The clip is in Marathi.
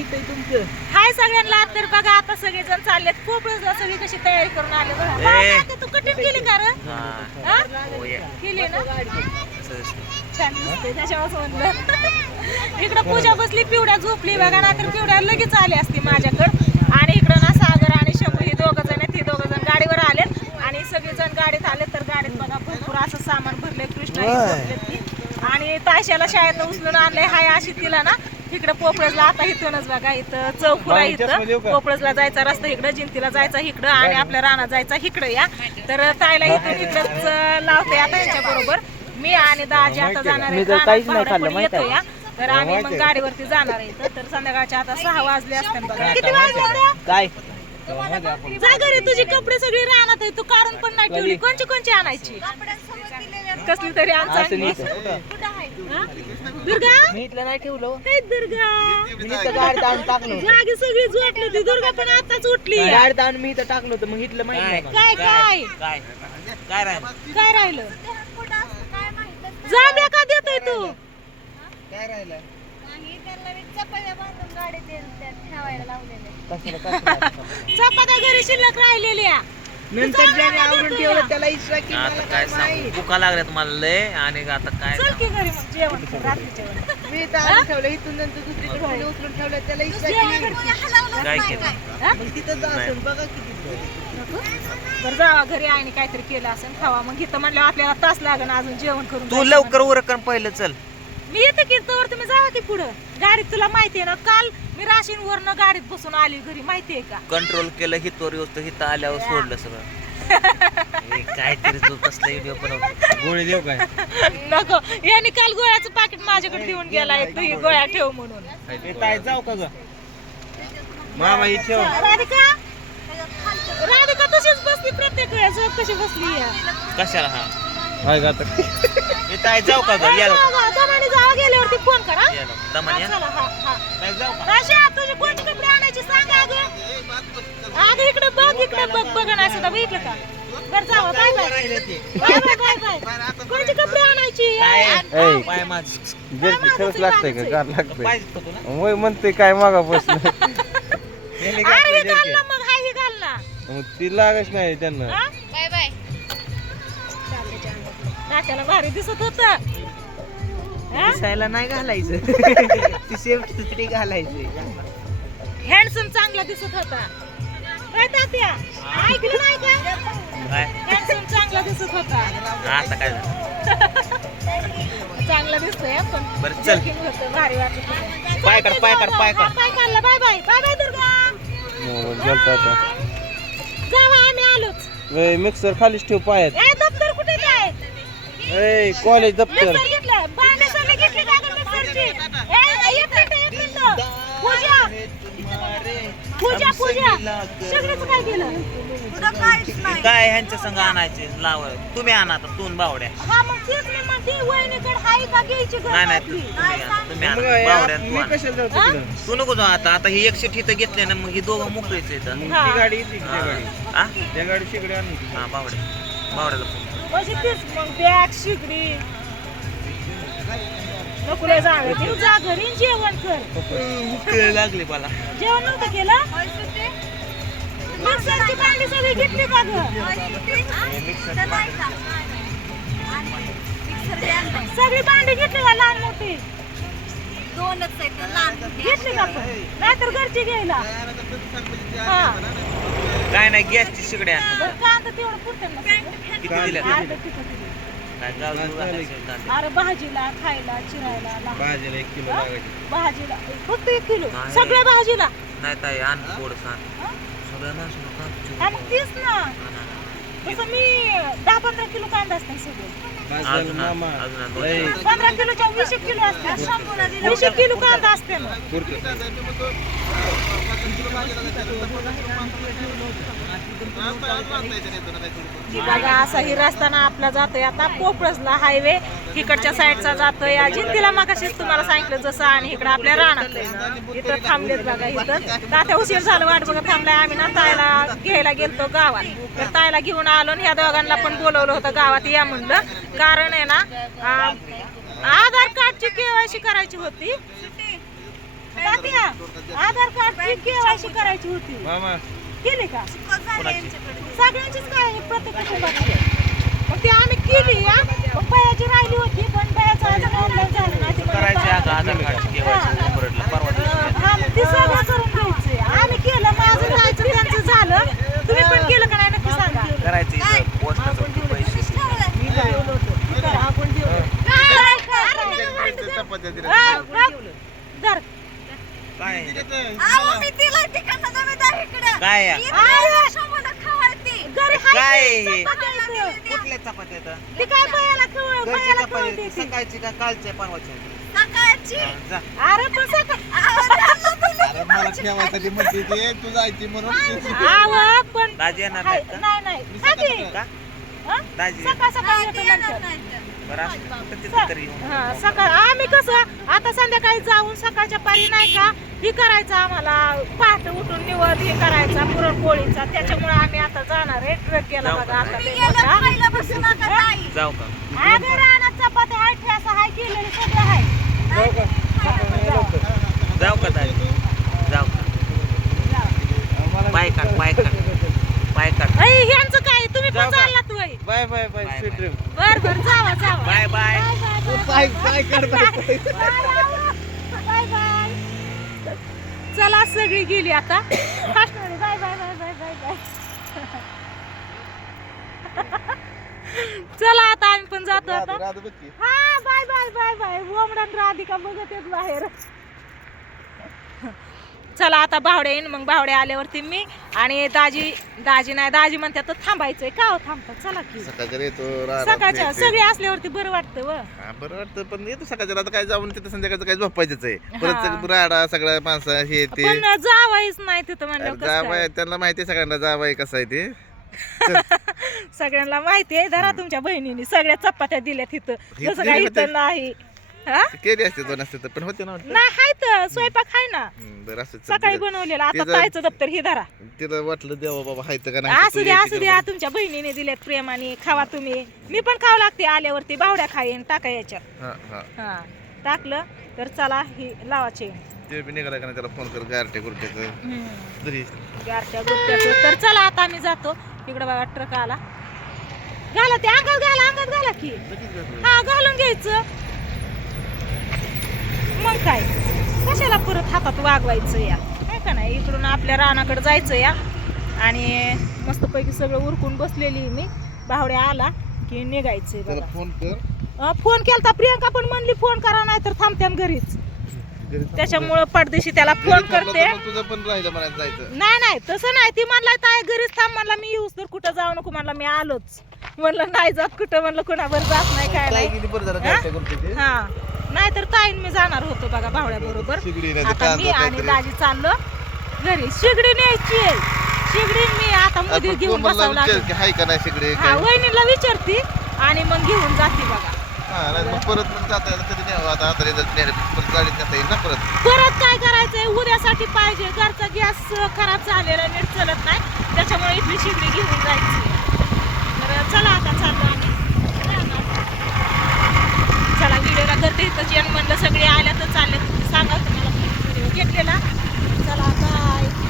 इथं तुमचं. हाय सगळ्यांना तर बघा आता सगळेजण चाललेत. खूप सगळी कशी तयारी करून आले बघा. आता तू कठीण केली का रे? हा? केली ना? छान दिसते त्याच्यावर म्हणलं. इकडं पूजा बसली पिवड्या झोपली. बघा ना तर पिवड्या लगेच आली असती माझ्याकडं. आणि इकडं ना सागर आणि शंभू ही दोघं जण आहेत. ही दोघं जण गाडीवर आलेत. आणि सगळेजण गाडीत आले तर गाडीत बघा भरपूर असं सामान भरले कृष्ण ही झोपलेत ती. आणि तायशाला शाळेत उचलून आणलंय. हाय अशी तिला ना इकडं पोपळजला आता इथूनच बघा इथं चौफुला इथं. पोपळजला जायचा रस्ता इकडं जिंतीला जायचा इकडं आणि आपल्या रानात जायचा इकडं या. तर ताईला इथून इकडंच लावते आता यांच्या बरोबर. मी आणि दाजी आता जाणार आहे येतो या. तर आम्ही मग गाडीवरती जाणार आहे. इथं. तर संध्याकाळच्या आता सहा वाजले असते बघा. किती वाजले? आता? काय? जा घरी तुझे कपडे सगळे रानात आहे तू काढून पण नाही ठेवली. कोणची कोणची आणायची? कसली तरी आण चांगली. हा? दुर्गा? मी इथलं नाही ठेवलं. हे दुर्गा. मी इथं टाकलं होतं. जागी सगळी झोपली होती. दुर्गा पण आताच उठली. मी इथं टाकलं होतं. मग इथलं माहीत नाही काय काय? काय? काय राहिलं? काय राहिलं? जांभ्या का देतोय तू? काय राहिलं? कशाला? चपात्या घरी शिल्लक राहिलेल्या. नंतर ज्याने आवडून ठेवलं त्याला इच्छा की आता मला काय काय सांगू? माहीत. बुका लागल्या तुम्हाला लय आणि आता काय चल की घरी मग जेवण कर, रात्री जेवण. मी आणून ठेवलं इथून नंतर दुसरीकडे कोणी उचलून ठेवलं त्याला इच्छा जेवण की कर. काय केलं? हा? मग तिथं जा असेल बघा किती नको? बरं जावा घरी आईने काहीतरी केलं असेल खावा. मग इथं म्हणलं आपल्याला तास लागन अजून जेवण करून तू जायचं लवकर उरकन पहिलं चल. मी येते की तोवर तुम्ही जावा की पुढं. गाडीत तुला माहितीये ना काल मी राशीन वरनं गाडीत बसून आली घरी माहितीये का? कंट्रोल केलं हितवर येऊस हिथं आल्यावर सोडलं सगळं. हे काहीतरी तू कसला व्हिडिओ बनवतो. गोळी देऊ काय? नको यांनी काल गोळ्याचं पाकिट माझ्याकडे देऊन गेलाय तू ही गोळ्या ठेव म्हणून. ताई जाऊ का ग? मामा ही. ठेव राधिका? राधिका तशीच बसली प्रत्येक वेळेस बघ कशी बसली या. कशाला हा? काय का मी ताई जाऊ का ग जाऊ, यालो जाऊ, दमाने जावा गेल्यावरती फोन करा. यालो दमन या. चला हा हा. ताई जाऊ का? राशा तुझे कोणते कपडे आणायचे सांग अगं. अगं इकडे बघ इकडे बघ बघ ना सुद्धा बघितलं का? बरं जावा bye bye bye bye bye bye कोणते कपडे आणायची? ताई, पाय माझ? जर्सी खरंच लागतंय का? गार पाहिजे का तुला? होय म्हणते काय मागा बसलं? अरे हे घाल ना मग हाय हे घाल ना. मग ती लागच नाही त्यांना. हा? नात्याला भारी दिसत होत. दिसायला नाही घालायचं. ती सेफ्टी घालायचं. हँडसम चांगला दिसत होता. काय तात्या ऐकलं नाही का? काय हँडसम चांगला दिसत होता. आता काय झालं? चांगला दिसतोय हं, पण बरं, चल. joking होतं, भारी वाटत होतं. पाय काढ, पाय काढ, पाय काढ. हा, पाय काढला bye bye bye bye Durga. Mobile गेलता आता. जावा आम्ही आलोच. ए, मिक्सर खालीच ठेव पायात. ए ए कॉलेज दप्तर. काय ह्यांच्या संग आणायचे? लाव. तुम्ही आणा आता तून बावड्या. हा नाही? तुम्ही आणा. बावड्या तू नको जाऊ आता. आता ही एकशे इथं घेतले ना मग ही दोघं मोकळीच इथं हा. ती गाडी हा बावड्या. बावड्याला फोन म्हणजे तेच मग बॅग शिगडी. नको लय जावे तू. जा घरी जेवण कर. भूक लागली मला. जेवण नव्हतं केलं? मिक्सरची भांडी सगळी घेतली का ग? सगळी भांडी घेतली का लहान मोठी? घेतली का पण? नाहीतर घरची घ्यायला. हा काय नाही गॅसची शिगड्या आण. बरं कांदा तेवढं पुरतं ना? किती अर्ध तिखट दिलं. कांदे. अरे भाजीला खायला चिरायला लहान. भाजीला एक किलो हा? लागायची भाजीला फक्त एक किलो नाही. सगळ्या भाजीला नाही ताई आण थोडं सांग हा? सगळं माणसं नका हा, मग तेच ना तसं मी दहा पंधरा किलो कांदा असतात सगळे भाजीला अजून आण, मामा अजून आण, दोन लय चार. पंधरा किलोच्या वीस एक किलो असतात वीस एक किलो कांदा असते ना पुरतं. बघा असा ही रस्ताना आपला जातोय. आता पोपळसला हायवे इकडच्या साईडचा जातोय. जिंतीला मागाशीच तुम्हाला सांगितलं जसं आणि इकडं आपल्या राहणार इथं थांबलेत बघा इथं. तात्या उशीर झालं वाट बघत थांबलाय. आम्ही ना तायला घ्यायला गेलतो गावात. तर तायला घेऊन आलो आणि ह्या दोघांना पण बोलवलं होतं गावात या म्हणलं. कारण आहे ना आधार कार्डची केवायसी करायची होती. तात्या आधार कार्डची केवायसी करायची होती. मामा. केली का? सगळ्यांचीच काय प्रत्येक कुटुंबाची मग ती आम्ही केली या मग बयाची राहिली होती पण बयाचं अजून ऑनलाईन झालं नाही. ती करायचे आता आधार कार्डची केवायसी परतलं परवा दिवशी हा मग ती सगळं करून घ्यायचंय आम्ही केलं माझं जायचं त्यांचं झालं तुम्ही पण केलं का नाही नक्की सांगा करायचं इथं पोस्टाचं पैसे चपात्या दिल्या. हा, बघ. धर. काय अहो, मी दिलंय तिकडनं जमीनदार इकडं. काय? या? घरी काय. कुठल्या चपात्या येतं ती काय बयाला खवळ घरची बयाला चपाती खवळते येते, ती. सकाळची का कालच्या परवाच्या सकाळची. जा. अरे पण सकाळ अहो, त्यांना तुम्ही अरे मला ठेवायसाठी म्हणते ते. तू जायची म्हणून. आव पण दाजी येणार नाहीत का? नाही नाही. की? हा? दाजी सकाळ सकाळ येतो ते येणार हा सकाळ आम्ही कसं आता संध्याकाळी जाऊन सकाळच्या पारी नाही का ही करायचं आम्हाला. पहाटे उठून निवड हे करायचा पुरणपोळीचा. त्याच्यामुळे आम्ही आता जाणार आहे. ट्रक गेला जाऊ बघा का? आता तुम्ही ते गेलं मोठा. खायला बसू नका ताई. जाऊ का? अगं रानात चपात्या हाय ठेसा हाय केलेलं सगळं हाय. जाऊ का? दाजी जाऊ. का पाय काढ पाय काढ. पाय काढ अय, ह्यांचं काय तुम्ही पण जाऊ का? चाललात वय bye bye bye bye, sweet bye. Dream बर बर जावा जावा बाय बाय पाय पाय काढ बाय बाय बाय चला सगळी गेली आता bye bye bye bye bye bye चला आता आम्ही पण जातो आता. हा बाय बाय बाय बाय बोमडन राधिका बघत येत बाहेर चला आता बावड्या येईन मग बावड्या आल्यावरती मी आणि दाजी दाजी नाही दाजी म्हणतात तर थांबायचंय. का हो थांबतात चला की. सकाळच्या येतो. सगळे असल्यावरती बरं वाटतं व. हा, बरं वाटतं पण येतो सकाळच्या आता काय जाऊन तिथं संध्याकाळचं काय झोपायचंच आहे. परत राडा सगळ्या माणसं हे ते. पण जावायच नाही तिथं म्हणलं जावाय त्यांना माहिती आहे सगळ्यांना जावाय कसं आहे ते. सगळ्यांना माहिती आहे धरा तुमच्या बहिणीने सगळ्या चपात्या दिल्या तिथं. होते. इथं नाही. हा? केली असते दोन असते तर पण होते ना वाटतं. नाही हाय तर स्वयंपाक हाय ना. हम्म, बरं असं सकाळी बनवलेला आता तिथं- तायचं दप्तर हे धरा. तिला वाटलं देवा बाबा हाय तर का नाही असू द्या असू द्या तुमच्या बहिणीने दिलेत प्रेमाने खावा तुम्ही. मी पण खावं लागते आल्यावरती बावड्या खाईन टाका याच्यात. हा हा. हा टाकलं तर चला ही लावाचे ते बी निघाला का नाही त्याला फोन कर गारटे गुरट्याचं. तरी गारच्या तर चला आता आम्ही जातो. इकडे बघा ट्रक आला. घाला ते अंगात घाला अंगात घाला की. हा घालून घ्यायचं. मग काय? कशाला परत हातात वागवायचं या? काय का नाही? इकडून आपल्या रानाकडे जायचं या. आणि मस्तपैकी सगळं उरकून बसलेली मी. बावड्या आला की निघायचंय त्याला बघा. फोन कर. अं, फोन केलता प्रियंका पण म्हणली फोन करा नाही तर थांबत्यान घरीच. घरी थांब. त्याच्यामुळं पडदेशी त्याला फोन थांबला करते. तर मग तुझं पण राहिलं म्हणायचं जायचं. नाही नाही तसं नाही. ती म्हणला ताय घरीच थांब. म्हणला मी येऊस तर कुठं जाऊ नको. म्हणला मी आलोच. म्हणलं नाही जात कुठं. म्हणलं कुणावर जात नाही काय काय नाही. बरं हा? हा. नाहीतर ताईन मी जाणार होतो बघा भावड्या बरोबर शिगडी नाही तर आता मी आणि काहीतरी. दाजी चाललो. घरी शिगडी न्यायची आहे. शिगडी मी आता मध्ये आपण घेऊन कोमलला बसावं विचार लागेल. हाय का नाही हा काय? वहिनीला विचारती आणि मग घेऊन जाते बघा. हा नाही मग परत मग जाता येतं कधी नाही. आता आता रिझल्ट नाही परत गाडीत नेता येईल ना परत. परत काय करायचंय? उद्यासाठी पाहिजे. घरचा गॅस खराब झालेला नीट चलत नाही. त्याच्यामुळे इथली शिगडी घेऊन जायची सागर ते इथं म्हणलं सगळे आल्या तर चालले. सांगा तुम्हाला. घेतलेला. चला आता